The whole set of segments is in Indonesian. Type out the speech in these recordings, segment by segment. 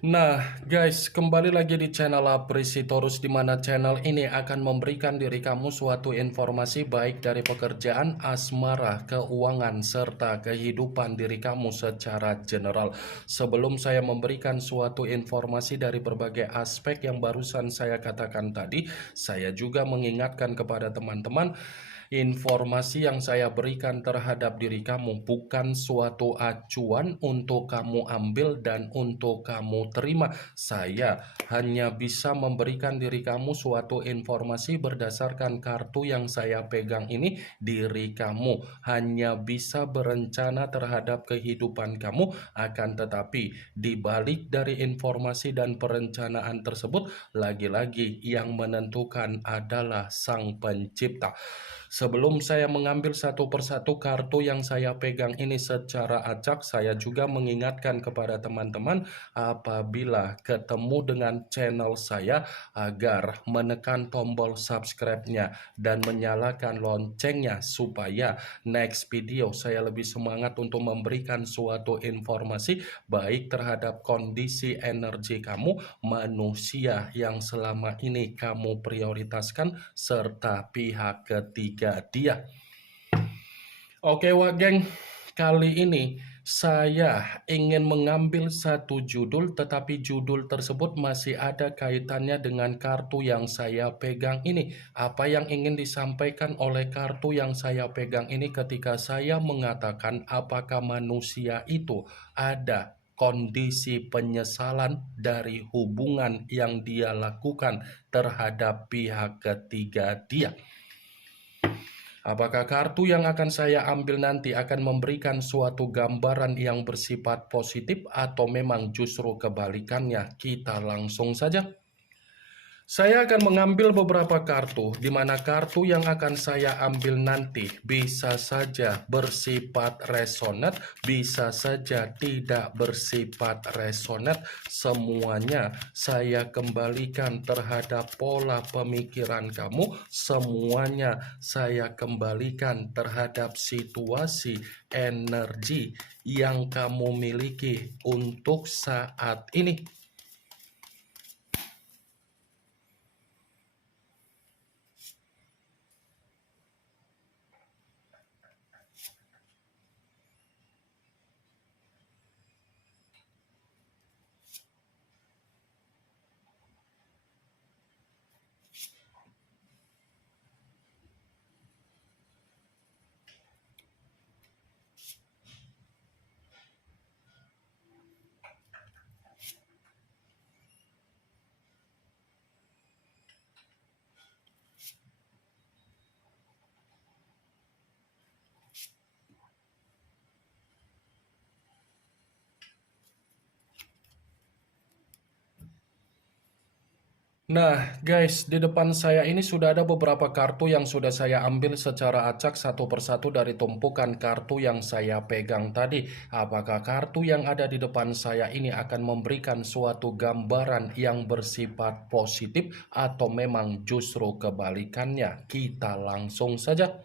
Nah, guys, kembali lagi di channel Aprisitorus, di mana channel ini akan memberikan diri kamu suatu informasi baik dari pekerjaan, asmara, keuangan, serta kehidupan diri kamu secara general. Sebelum saya memberikan suatu informasi dari berbagai aspek yang barusan saya katakan tadi, saya juga mengingatkan kepada teman-teman, informasi yang saya berikan terhadap diri kamu bukan suatu acuan untuk kamu ambil dan untuk kamu terima. Saya hanya bisa memberikan diri kamu suatu informasi berdasarkan kartu yang saya pegang ini. Diri kamu hanya bisa berencana terhadap kehidupan kamu, akan tetapi di balik dari informasi dan perencanaan tersebut, lagi-lagi yang menentukan adalah Sang Pencipta. Sebelum saya mengambil satu persatu kartu yang saya pegang ini secara acak, saya juga mengingatkan kepada teman-teman apabila ketemu dengan channel saya agar menekan tombol subscribe-nya dan menyalakan loncengnya supaya next video saya lebih semangat untuk memberikan suatu informasi baik terhadap kondisi energi kamu, manusia yang selama ini kamu prioritaskan, serta pihak ketiga dia. Oke wah geng, kali ini saya ingin mengambil satu judul, tetapi judul tersebut masih ada kaitannya dengan kartu yang saya pegang ini. Apa yang ingin disampaikan oleh kartu yang saya pegang ini ketika saya mengatakan apakah manusia itu ada kondisi penyesalan dari hubungan yang dia lakukan terhadap pihak ketiga dia. Apakah kartu yang akan saya ambil nanti akan memberikan suatu gambaran yang bersifat positif atau memang justru kebalikannya? Kita langsung saja. Saya akan mengambil beberapa kartu, di mana kartu yang akan saya ambil nanti bisa saja bersifat resonat, bisa saja tidak bersifat resonat. Semuanya saya kembalikan terhadap pola pemikiran kamu, semuanya saya kembalikan terhadap situasi energi yang kamu miliki untuk saat ini. Nah guys, di depan saya ini sudah ada beberapa kartu yang sudah saya ambil secara acak satu persatu dari tumpukan kartu yang saya pegang tadi. Apakah kartu yang ada di depan saya ini akan memberikan suatu gambaran yang bersifat positif atau memang justru kebalikannya? Kita langsung saja.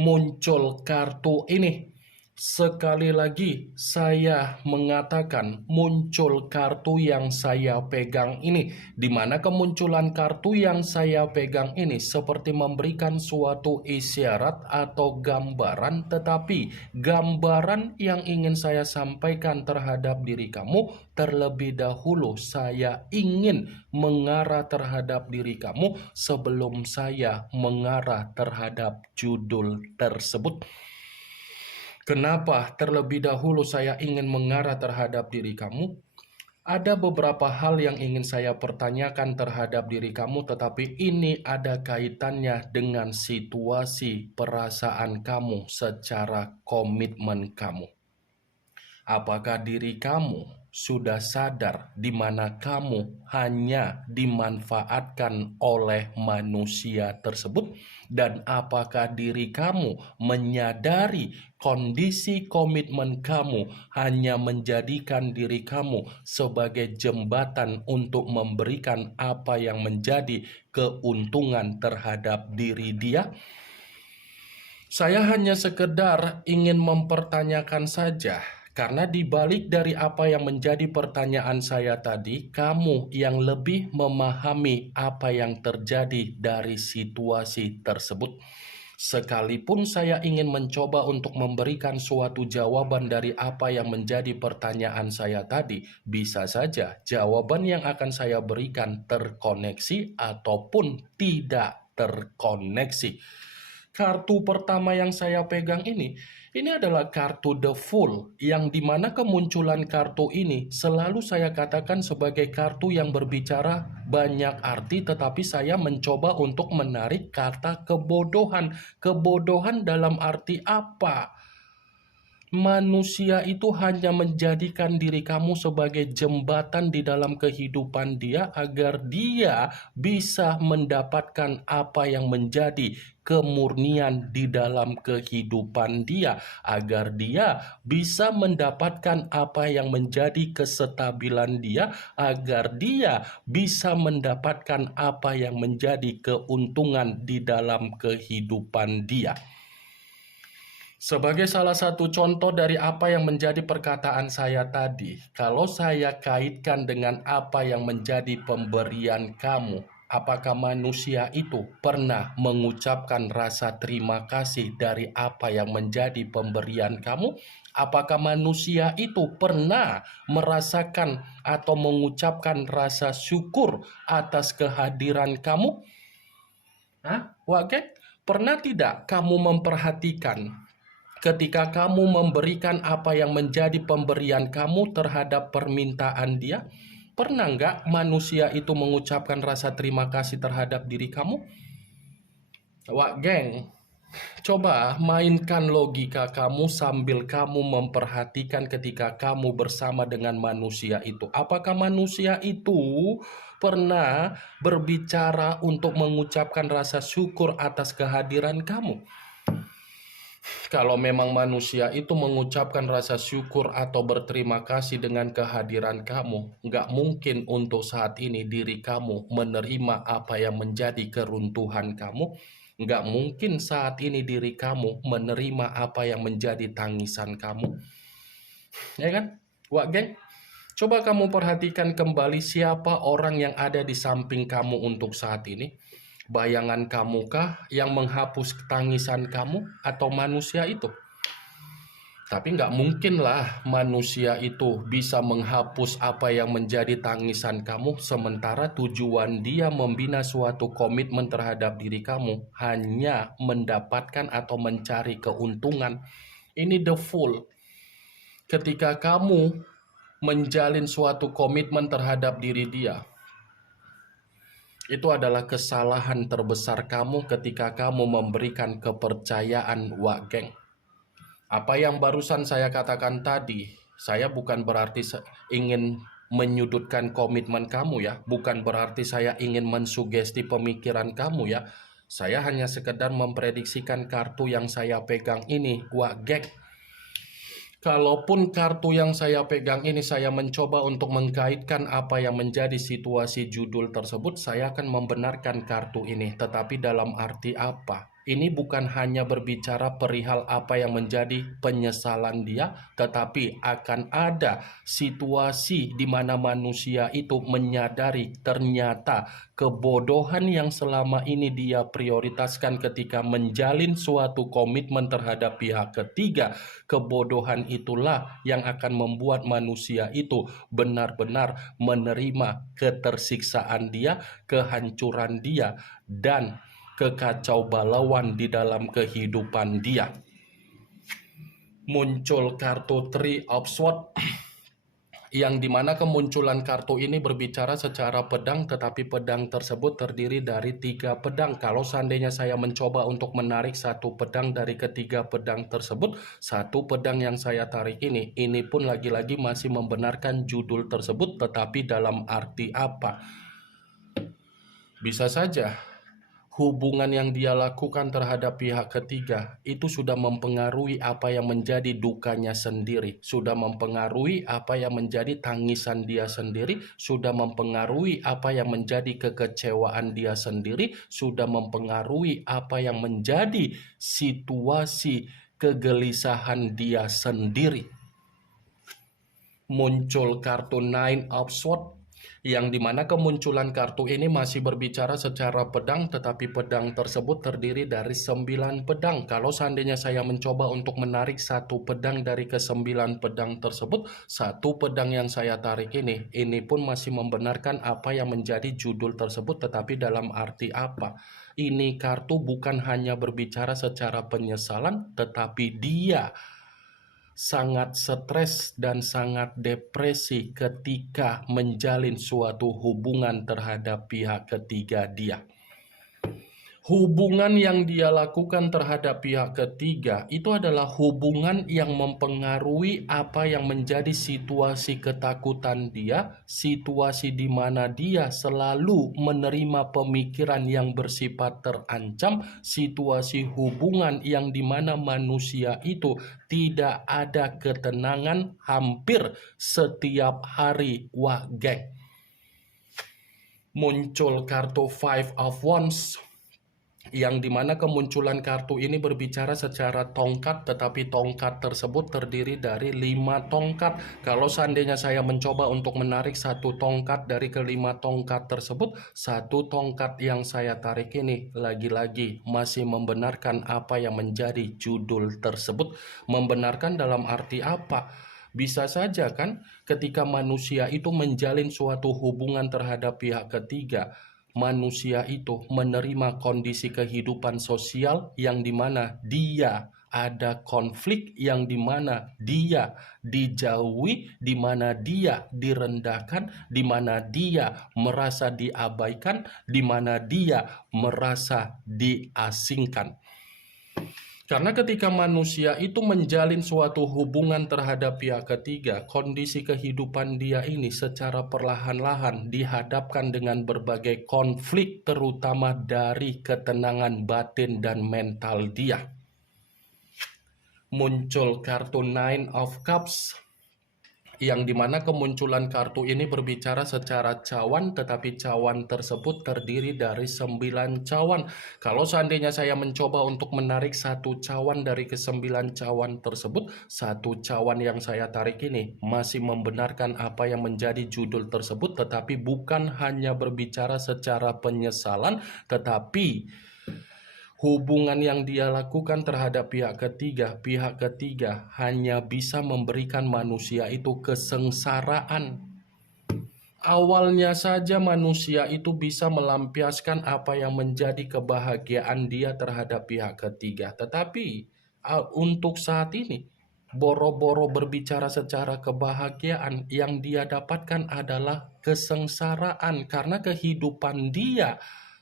Muncul kartu ini. Sekali lagi saya mengatakan muncul kartu yang saya pegang ini, di mana kemunculan kartu yang saya pegang ini seperti memberikan suatu isyarat atau gambaran, tetapi gambaran yang ingin saya sampaikan terhadap diri kamu terlebih dahulu saya ingin mengarah terhadap diri kamu sebelum saya mengarah terhadap judul tersebut. Kenapa terlebih dahulu saya ingin mengarah terhadap diri kamu? Ada beberapa hal yang ingin saya pertanyakan terhadap diri kamu, tetapi ini ada kaitannya dengan situasi perasaan kamu secara komitmen kamu. Apakah diri kamu sudah sadar di mana kamu hanya dimanfaatkan oleh manusia tersebut? Dan apakah diri kamu menyadari kondisi komitmen kamu hanya menjadikan diri kamu sebagai jembatan untuk memberikan apa yang menjadi keuntungan terhadap diri dia? Saya hanya sekedar ingin mempertanyakan saja, Karena dibalik dari apa yang menjadi pertanyaan saya tadi, kamu yang lebih memahami apa yang terjadi dari situasi tersebut. Sekalipun saya ingin mencoba untuk memberikan suatu jawaban dari apa yang menjadi pertanyaan saya tadi, bisa saja jawaban yang akan saya berikan terkoneksi ataupun tidak terkoneksi. Kartu pertama yang saya pegang ini adalah kartu The Fool, yang dimana kemunculan kartu ini selalu saya katakan sebagai kartu yang berbicara banyak arti, tetapi saya mencoba untuk menarik kata kebodohan. Kebodohan dalam arti apa? Manusia itu hanya menjadikan diri kamu sebagai jembatan di dalam kehidupan dia agar dia bisa mendapatkan apa yang menjadi kemurnian di dalam kehidupan dia, agar dia bisa mendapatkan apa yang menjadi kestabilan dia, agar dia bisa mendapatkan apa yang menjadi keuntungan di dalam kehidupan dia. Sebagai salah satu contoh dari apa yang menjadi perkataan saya tadi, kalau saya kaitkan dengan apa yang menjadi pemberian kamu, apakah manusia itu pernah mengucapkan rasa terima kasih dari apa yang menjadi pemberian kamu? Apakah manusia itu pernah merasakan atau mengucapkan rasa syukur atas kehadiran kamu? Oke? Pernah tidak kamu memperhatikan ketika kamu memberikan apa yang menjadi pemberian kamu terhadap permintaan dia? Pernah nggak manusia itu mengucapkan rasa terima kasih terhadap diri kamu? Wah, geng, coba mainkan logika kamu sambil kamu memperhatikan ketika kamu bersama dengan manusia itu. Apakah manusia itu pernah berbicara untuk mengucapkan rasa syukur atas kehadiran kamu? Kalau memang manusia itu mengucapkan rasa syukur atau berterima kasih dengan kehadiran kamu, nggak mungkin untuk saat ini diri kamu menerima apa yang menjadi keruntuhan kamu. Nggak mungkin saat ini diri kamu menerima apa yang menjadi tangisan kamu. Ya kan? Wah, geng. Coba kamu perhatikan kembali siapa orang yang ada di samping kamu untuk saat ini. Bayangan kamukah yang menghapus tangisan kamu atau manusia itu? Tapi nggak mungkinlah manusia itu bisa menghapus apa yang menjadi tangisan kamu, sementara tujuan dia membina suatu komitmen terhadap diri kamu hanya mendapatkan atau mencari keuntungan. Ini the fool. Ketika kamu menjalin suatu komitmen terhadap diri dia, itu adalah kesalahan terbesar kamu ketika kamu memberikan kepercayaan, wak geng. Apa yang barusan saya katakan tadi, saya bukan berarti ingin menyudutkan komitmen kamu ya. Bukan berarti saya ingin mensugesti pemikiran kamu ya. Saya hanya sekedar memprediksikan kartu yang saya pegang ini, wak geng. Kalaupun kartu yang saya pegang ini saya mencoba untuk mengkaitkan apa yang menjadi situasi judul tersebut, saya akan membenarkan kartu ini. Tetapi dalam arti apa? Ini bukan hanya berbicara perihal apa yang menjadi penyesalan dia, tetapi akan ada situasi di mana manusia itu menyadari ternyata kebodohan yang selama ini dia prioritaskan ketika menjalin suatu komitmen terhadap pihak ketiga. Kebodohan itulah yang akan membuat manusia itu benar-benar menerima ketersiksaan dia, kehancuran dia, dan kekacau balauan di dalam kehidupan dia. Muncul kartu Three of Swords, yang dimana kemunculan kartu ini berbicara secara pedang, tetapi pedang tersebut terdiri dari 3 pedang. Kalau seandainya saya mencoba untuk menarik satu pedang dari ketiga pedang tersebut, satu pedang yang saya tarik ini pun lagi-lagi masih membenarkan judul tersebut, tetapi dalam arti apa? Bisa saja hubungan yang dia lakukan terhadap pihak ketiga itu sudah mempengaruhi apa yang menjadi dukanya sendiri, sudah mempengaruhi apa yang menjadi tangisan dia sendiri, sudah mempengaruhi apa yang menjadi kekecewaan dia sendiri, sudah mempengaruhi apa yang menjadi situasi kegelisahan dia sendiri. muncul kartu Nine of Swords, yang dimana kemunculan kartu ini masih berbicara secara pedang, tetapi pedang tersebut terdiri dari 9 pedang. Kalau seandainya saya mencoba untuk menarik satu pedang dari ke-9 pedang tersebut, satu pedang yang saya tarik ini pun masih membenarkan apa yang menjadi judul tersebut, tetapi dalam arti apa? Ini kartu bukan hanya berbicara secara penyesalan, tetapi dia sangat stres dan sangat depresi ketika menjalin suatu hubungan terhadap pihak ketiga dia. Hubungan yang dia lakukan terhadap pihak ketiga itu adalah hubungan yang mempengaruhi apa yang menjadi situasi ketakutan dia, situasi di mana dia selalu menerima pemikiran yang bersifat terancam, situasi hubungan yang dimana manusia itu tidak ada ketenangan hampir setiap hari. Wah, geng. Muncul kartu Five of Wands, yang dimana kemunculan kartu ini berbicara secara tongkat, tetapi tongkat tersebut terdiri dari 5 tongkat. Kalau seandainya saya mencoba untuk menarik satu tongkat dari kelima tongkat tersebut, satu tongkat yang saya tarik ini lagi-lagi masih membenarkan apa yang menjadi judul tersebut. Membenarkan dalam arti apa? Bisa saja kan ketika manusia itu menjalin suatu hubungan terhadap pihak ketiga, manusia itu menerima kondisi kehidupan sosial yang dimana dia ada konflik, yang dimana dia dijauhi, dimana dia direndahkan, dimana dia merasa diabaikan, dimana dia merasa diasingkan. Karena ketika manusia itu menjalin suatu hubungan terhadap pihak ketiga, kondisi kehidupan dia ini secara perlahan-lahan dihadapkan dengan berbagai konflik, terutama dari ketenangan batin dan mental dia. Muncul kartu Nine of Cups, yang dimana kemunculan kartu ini berbicara secara cawan, tetapi cawan tersebut terdiri dari 9 cawan. Kalau seandainya saya mencoba untuk menarik satu cawan dari ke-9 cawan tersebut, satu cawan yang saya tarik ini masih membenarkan apa yang menjadi judul tersebut, tetapi bukan hanya berbicara secara penyesalan, tetapi hubungan yang dia lakukan terhadap pihak ketiga hanya bisa memberikan manusia itu kesengsaraan. Awalnya saja manusia itu bisa melampiaskan apa yang menjadi kebahagiaan dia terhadap pihak ketiga. Tetapi untuk saat ini, boro-boro berbicara secara kebahagiaan, yang dia dapatkan adalah kesengsaraan karena kehidupan dia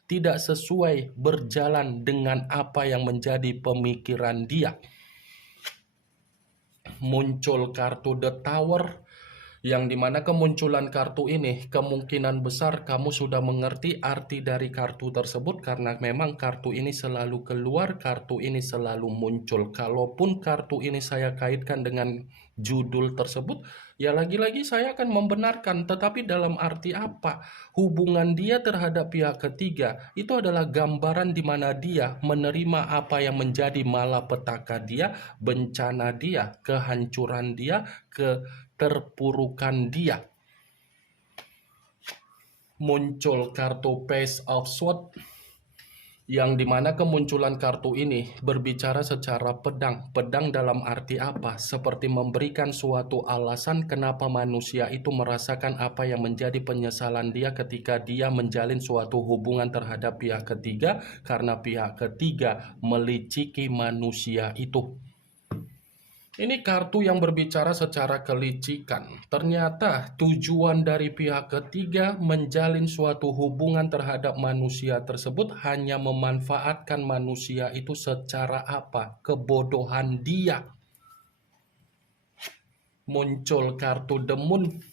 tidak sesuai berjalan dengan apa yang menjadi pemikiran dia. Muncul kartu The Tower, yang dimana kemunculan kartu ini kemungkinan besar kamu sudah mengerti arti dari kartu tersebut, karena memang kartu ini selalu keluar, kartu ini selalu muncul. Kalaupun kartu ini saya kaitkan dengan judul tersebut, ya lagi-lagi saya akan membenarkan. Tetapi dalam arti apa? Hubungan dia terhadap pihak ketiga itu adalah gambaran di mana dia menerima apa yang menjadi malapetaka dia, bencana dia, kehancuran dia, keterpurukan dia. Muncul kartu Page of Swords, yang dimana kemunculan kartu ini berbicara secara pedang. Pedang dalam arti apa? Seperti memberikan suatu alasan kenapa manusia itu merasakan apa yang menjadi penyesalan dia ketika dia menjalin suatu hubungan terhadap pihak ketiga, karena pihak ketiga meliciki manusia itu. Ini kartu yang berbicara secara kelicikan. Ternyata tujuan dari pihak ketiga menjalin suatu hubungan terhadap manusia tersebut hanya memanfaatkan manusia itu secara apa? Kebodohan dia. Muncul kartu The Moon,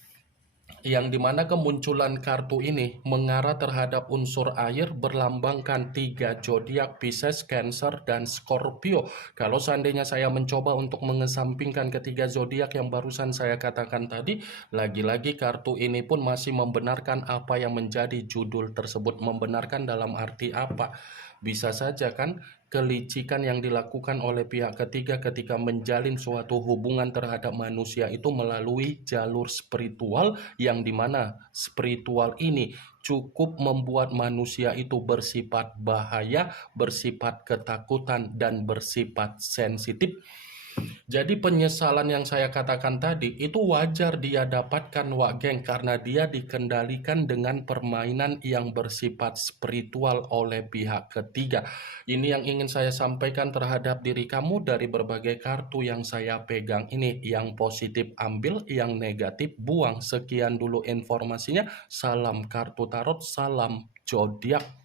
yang dimana kemunculan kartu ini mengarah terhadap unsur air, berlambangkan 3 zodiak, Pisces, Cancer, dan Scorpio. Kalau seandainya saya mencoba untuk mengesampingkan ketiga zodiak yang barusan saya katakan tadi, lagi-lagi kartu ini pun masih membenarkan apa yang menjadi judul tersebut. Membenarkan dalam arti apa? Bisa saja kan kelicikan yang dilakukan oleh pihak ketiga ketika menjalin suatu hubungan terhadap manusia itu melalui jalur spiritual, yang dimana spiritual ini cukup membuat manusia itu bersifat bahaya, bersifat ketakutan, dan bersifat sensitif. Jadi penyesalan yang saya katakan tadi itu wajar dia dapatkan, Wak Geng, karena dia dikendalikan dengan permainan yang bersifat spiritual oleh pihak ketiga. Ini yang ingin saya sampaikan terhadap diri kamu dari berbagai kartu yang saya pegang ini. Yang positif ambil, yang negatif buang. Sekian dulu informasinya. Salam kartu tarot, salam zodiak.